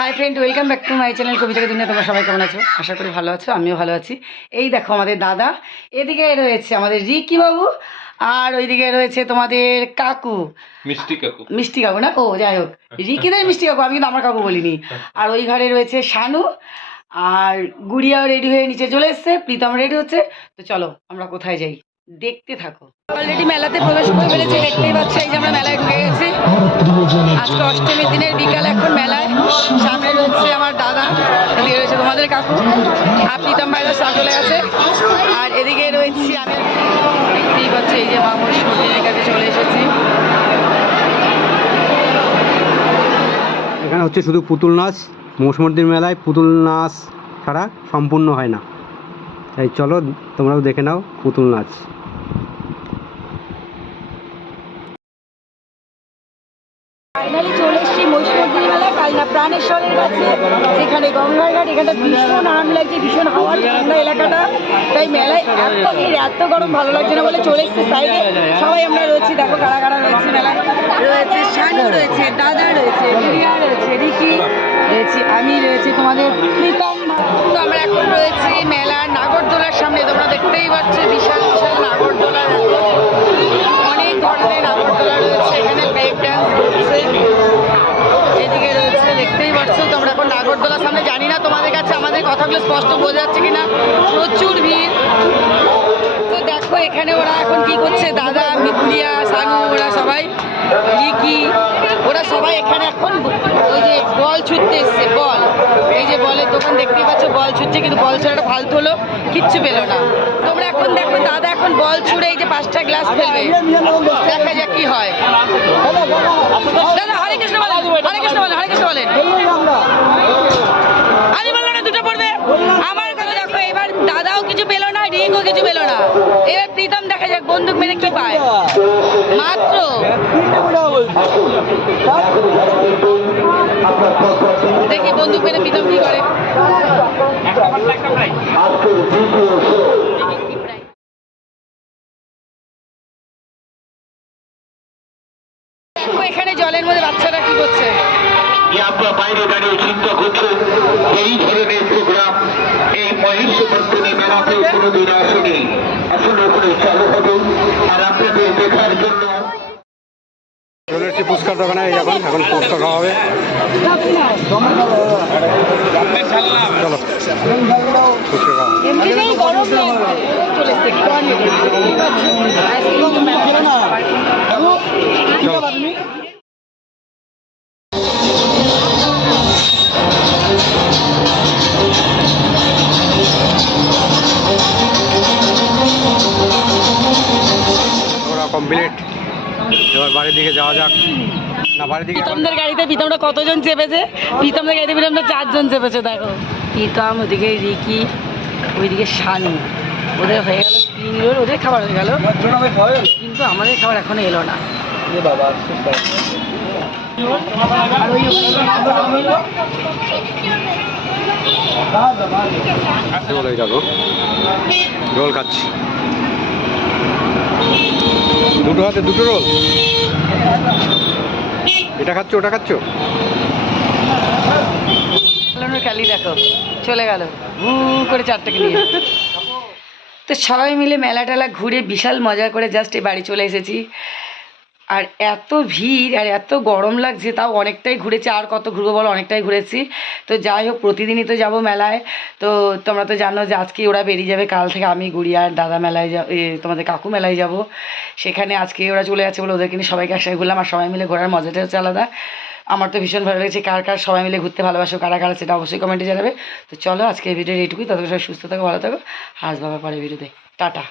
Hi friend welcome back to my channel কবিতাকে দুনিয়া। তোমরা সবাই কেমন আছো? আশা করি ভালো আছো আমিও ভালো আছি। এই দেখো আমাদের দাদা এদিকে রয়েছে আমাদের রিকি বাবু আর ওইদিকে রয়েছে তোমাদের কাকু। মিষ্টি কাকু। মিষ্টি কাকু না? ও যাই হোক। রিকিদের মিষ্টি কাকু আমি কিন্তু আমার কাকু বলিনি। আর ওই ঘরে রয়েছে শানু আর গুড়িয়াও রেডি হয়ে নিচে চলে এসছে প্রীতম রেডি হচ্ছে। তো চলো আমরা কোথায় যাই? দেখতে থাকো। অলরেডি মেলাতে প্রবেশ করে ফেলেছে দেখতেই পাচ্ছ এই যে আমরা মেলায় ঢুকে গেছি। আজকে অষ্টমীর দিনের বিকাল এখন মেলায়। সামনে রয়েছে আমার দাদা এদিকে রয়েছে তোমাদের কাকু। আর প্রীতম ভাইরা সব চলে গেছে আর এদিকে রয়েছি আমি। দেখতেই পাচ্ছি এই যে মামুর কাছে চলে এসেছি। এখানে হচ্ছে শুধু পুতুল নাচ মৌসমর্দির মেলায় পুতুল নাচ ছাড়া সম্পূর্ণ হয় না। তাই চলো তোমরাও দেখে নাও পুতুল নাচ। ফাইনালি চলে এসেছি মহিষমর্দিনী মেলা কালনা প্রাণেশ্বরের কাছে যেখানে গঙ্গার ঘাট, এখানটা ভীষণ আরাম লাগছে, ভীষণ হাওয়ার ঠান্ডা এলাকাটা। তাই মেলায় এত ভিড়, এত গরম ভালো লাগছে না বলে চলে এসেছি সাইডে সবাই আমরা রয়েছি, দেখো কারা কারা রয়েছে মেলায়। রয়েছে শানু রয়েছে, দাদা রয়েছে, রিয়া রয়েছে, রিকি রয়েছি, আমি রয়েছি তোমাদের প্রীতম তো আমরা এখন রয়েছি মেলার নাগরদোলার সামনে, তোমরা দেখতেই পাচ্ছ বিশাল বিশাল নাগরদোলা দেখো অনেক ধরনের নাগরদোলা রয়েছে এখানে ব্রেক ডান্স করছে এদিকে রয়েছে দেখতেই পাচ্ছ তোমরা এখন নাগরদোলার সামনে জানি না তোমাদের কাছে আমাদের কথাগুলো স্পষ্ট বোঝা যাচ্ছে কিনা? প্রচুর ভিড়। তো দেখো এখানে ওরা এখন কি করছে? দাদা মিকুলিয়া সানু, ওরা সবাই লিকি ওরা সবাই এখানে এখন ওই যে বল ছুটতে এসছে, বল। এই যে বলের দোকান দেখতেই পাচ্ছ, বল ছুটছে, কিন্তু বল ছাড়াটা ফালতু হলো, কিচ্ছু পেল না। তোমরা এখন দেখো, দাদা এখন বল ছুড়ে এই যে পাঁচটা গ্লাস ফেলবে দেখা যাক কি হয় দাদা হরে কৃষ্ণ বলেন হরে কৃষ্ণ বলেন হরে কৃষ্ণ বলেন আমি বললাম না দুটো পড়বে আমার কথা দেখো, এবার দাদাও কিছু পেল না রিকও কিছু পেল না। এবার প্রীতম দেখা যাক, বন্দুক মেরে কি পায়। মাত্র। দেখি বন্দুক মেরে প্রীতম কি করে। এখানে জলের মধ্যে বাচ্চারা কি করছে। যে আমরা বাইরে দাঁড়িয়ে চিন্তা করছেন এই ধরনের প্রোগ্রাম এই মহিষমর্দিনী মেলাতে কোনোদিন আসেনি। আসলে ওখানে চালু হবে। আর আপনাদের দেখার জন্য ফুচকার দোকানে এই এখন খাওয়া হবে। চলো। খাওয়া কমপ্লিট এবার বাড়ির দিকে যাওয়া যাক। না বাড়ির দিকে প্রীতমদের গাড়িতে প্রীতমরা কতজন চেপেছে? প্রীতমদের গাড়িতে প্রীতমরা চারজন চেপেছে দেখো। প্রীতম ওদিকে রিকি ওইদিকে শানু। ওদের হয়ে গেল রোল ওদের খাবার হয়ে গেল। কিন্তু আমাদের খাবার এখনও এলো না। আর ওই দেখো? রোল খাচ্ছি। দুটো হাতে দুটো রোল। এটা খাচ্ছ ওটা খাচ্ছ? কালি দেখো চলে গেল। করে চারটাকে নিয়ে তো সবাই মিলে মেলা টেলা ঘুরে বিশাল মজা করে জাস্ট এ বাড়ি চলে এসেছি। আর এত ভিড় আর এত গরম লাগছে, তাও অনেকটাই ঘুরেছি, আর কত ঘুরবো বলো, অনেকটাই ঘুরেছি। তো যাই হোক, প্রতিদিনই তো যাব মেলায়। তো তোমরা তো জানো যে আজকে ওরা বেরিয়ে যাবে, কাল থেকে আমি গুড়িয়ার দাদা মেলায় যা তোমাদের কাকু মেলায় যাব। সেখানে আজকে ওরা চলে যাচ্ছে বলে ওদেরকে নিয়ে সবাইকে একসাথে ঘুরলাম, আর সবাই মিলে ঘোরার মজাটা হচ্ছে আলাদা। আমার তো ভীষণ ভালো লেগেছে, কার কার সবাই মিলে ঘুরতে ভালোবাসো, কারা কারা, সেটা অবশ্যই কমেন্টে জানাবে। তো চলো আজকে ভিডিও এইটুকুই, ততক্ষণ সবাই সুস্থ থাকো, ভালো থাকো হাস বাবা পরে ভিডিওতে, টাটা।